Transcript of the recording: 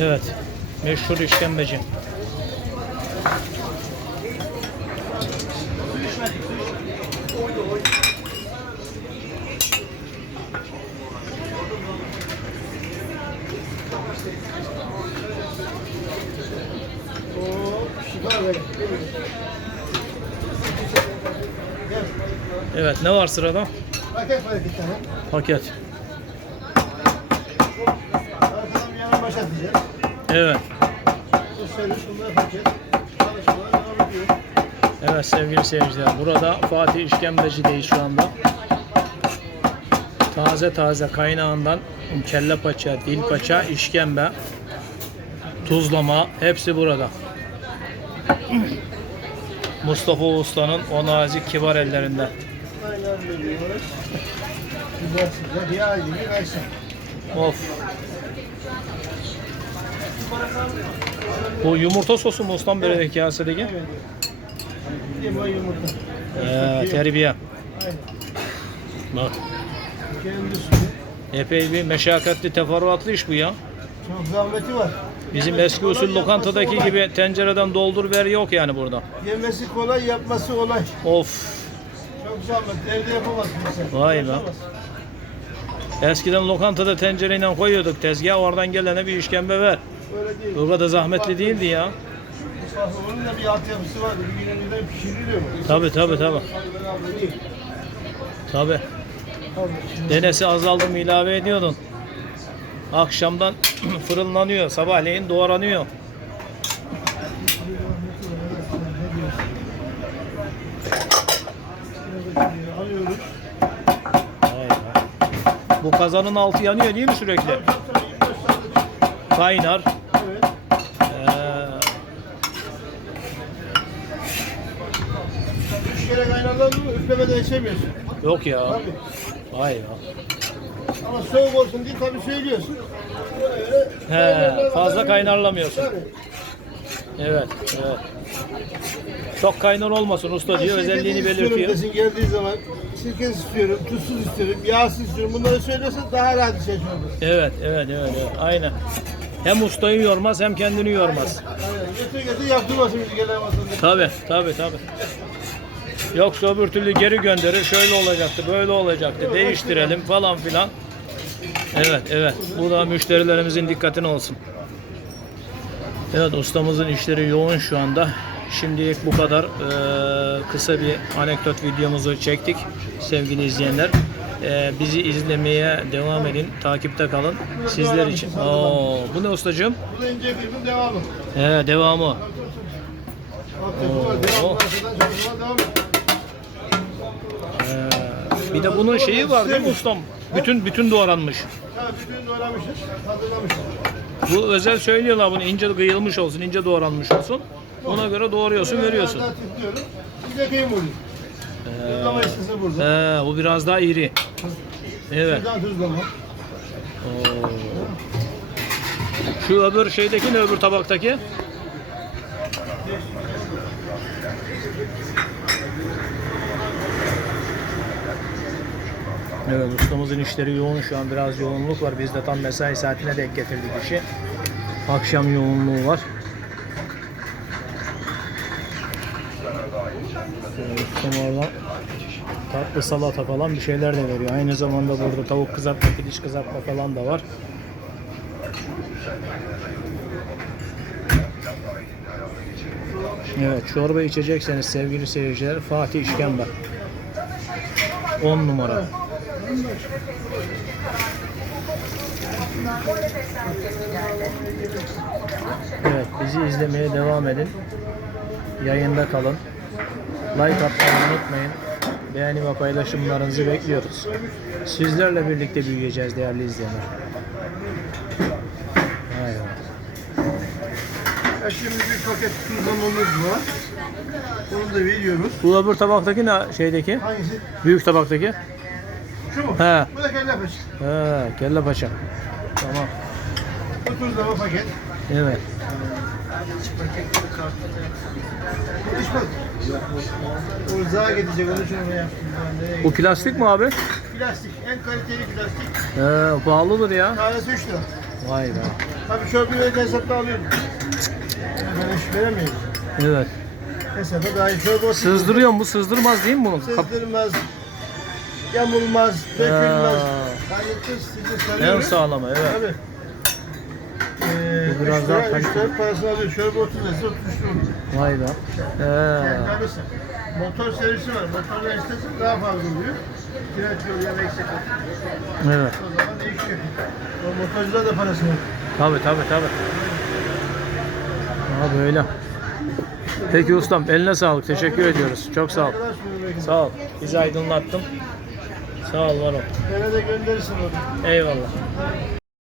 Evet. Meşhur işkembeci. Oo, şifa. Evet ne var sırada? Paket var iki tane. Paket. Arkadan bir yana başa diyeceğiz. Evet. Bu servis bunlar paket. Çalışmalar devam ediyor. Evet sevgili seyirciler. Burada Fatih İşkembeci'deyiz şu anda. Taze taze kaynağından kelle paça, dil paça, işkembe, tuzlama hepsi burada. Mustafa Usta'nın o nazik kibar ellerinden. Aynen veriyoruz. Güzel sıcak yağ gibi versin. Of. Bu yumurta sosu mu ustam böyle kasedeki? Evet. Limon yumurta. Ee, terbiye. Aynen. Bak. Kendi suyu. Epey bir meşakkatli teferruatlı iş bu ya. Çok zahmeti var. Bizim Yemesi eski usul lokantadaki gibi tencereden doldur ver yok yani burada. Yemesi kolay, yapması kolay. Of. Çok. Evde yapamazsın mesela. Vay be. Yapamazsın. Eskiden lokantada tencereyle koyuyorduk tezgah oradan gelene bir işkembe ver. Öyle değil. O kadar zahmetli değildi ya. Bak, Onun da bir altyapısı var. Bir gün önceden pişiriliyor? Tabi tabi tabi. Tabi. Denesi azaldı mı ilave ediyordun. Akşamdan fırınlanıyor. Sabahleyin doğranıyor. Şuradaki alıyoruz. Vay be. Bu kazanın altı yanıyor değil mi sürekli? Tabii, tabii, 25 saat. Kaynar. Evet. Ee, Üç kere kaynardan mı üflemeden içemiyorsun. yok ya. Tabii. Vay ya. Ama soğuk olsun diye tabii söylüyorsun. He, fazla kaynarlamıyorsun. Tabii. Evet, evet. Çok kaynar olmasın usta diyor, özelliğini istiyorum belirtiyor. Desin geldiği zaman sirkesiz istiyorum, tuzsuz istiyorum, yağsız istiyorum. Bunları söylüyorsan daha rahat içecek olur. Evet, evet, evet, evet. Aynen. Hem ustayı yormaz hem kendini yormaz. Aynen. Getir getir yaptırmasın bizi gelen vatandaş. Tabi, tabi, tabi. Yoksa öbür türlü geri gönderir, şöyle olacaktı, böyle olacaktı, değiştirelim falan filan. Evet, evet. Bu da müşterilerimizin dikkatine olsun. Evet, ustamızın işleri yoğun şu anda. Şimdilik bu kadar. Ee, kısa bir anekdot videomuzu çektik sevgili izleyenler. Ee, bizi izlemeye devam edin, takipte kalın. Sizler için. Oo, bu ne ustacığım? Bu da ince filmin devamı. He, devamı. Ediyor. Ee, bir de bunun şeyi var değil mi ustam? Bütün bütün doğranmış. Ha, bütün doğramışız, hazırlamışız. Bu özel söylüyorlar bunu ince kıyılmış olsun, ince doğranmış olsun. Ona göre doğruyorsun, veriyorsun. Kıyım oluyor. Tuzlama istese burada. He, bu biraz daha iri. Evet. Şuradan tuzlama. Oo. Şu öbür şeydeki ne öbür tabaktaki? Evet ustamızın işleri yoğun şu an biraz yoğunluk var. Biz de tam mesai saatine denk getirdik işi. Akşam yoğunluğu var. Oradan tatlı salata falan bir şeyler de veriyor. Aynı zamanda burada tavuk kızartma, piliç kızartma falan da var. Evet, çorba içecekseniz sevgili seyirciler Fatih İşkembe. 10 numara. Evet, bizi izlemeye devam edin. Yayında kalın. Like atmayı unutmayın. Beğeni ve paylaşımlarınızı bekliyoruz. Sizlerle birlikte büyüyeceğiz değerli izleyenler. Şimdi bir paket tuzlamamız var. Onu da veriyoruz. Bu öbür tabaktaki ne şeydeki? Hangisi? Büyük tabaktaki? Şu mu? He. Bu da kelle paça. He, kelle paça. Tamam. Bu tuzlama paket. Evet. Bak. Uzağa gidecek onun için onu yaptım. Ben Bu plastik mi abi? Plastik. En kaliteli plastik. He, pahalıdır ya. Tanesi 3 lira. Vay be. Tabii bir öyle hesapla alıyorum. Ben iş veremiyorum. Evet. Hesapla daha iyi. Olsun. Sızdırıyor mu? Sızdırmaz değil mi bunun? Kap- Sızdırmaz. Yamulmaz. Dökülmez. Kayıtsız sizi en sarıyorum. sağlamı evet. Tabii. Ee, Bu biraz üç daha lira, üç kaliteli. lira parasını alıyor. Şöyle bir 30 lirası 33 lira. Vay be. He. Tabii. Motor serisi var. Motorla istersen daha fazla oluyor. Kireç yolu ya da eksik. Evet. O zaman değişiyor. O motorcuda da parası var. Tabi tabi tabi. Ha böyle. Peki ustam eline sağlık. Teşekkür ediyoruz. Çok sağ ol. Arkadaş. Sağ ol. Bizi aydınlattın. Sağ ol var ol. Bana da gönderirsin onu. Eyvallah.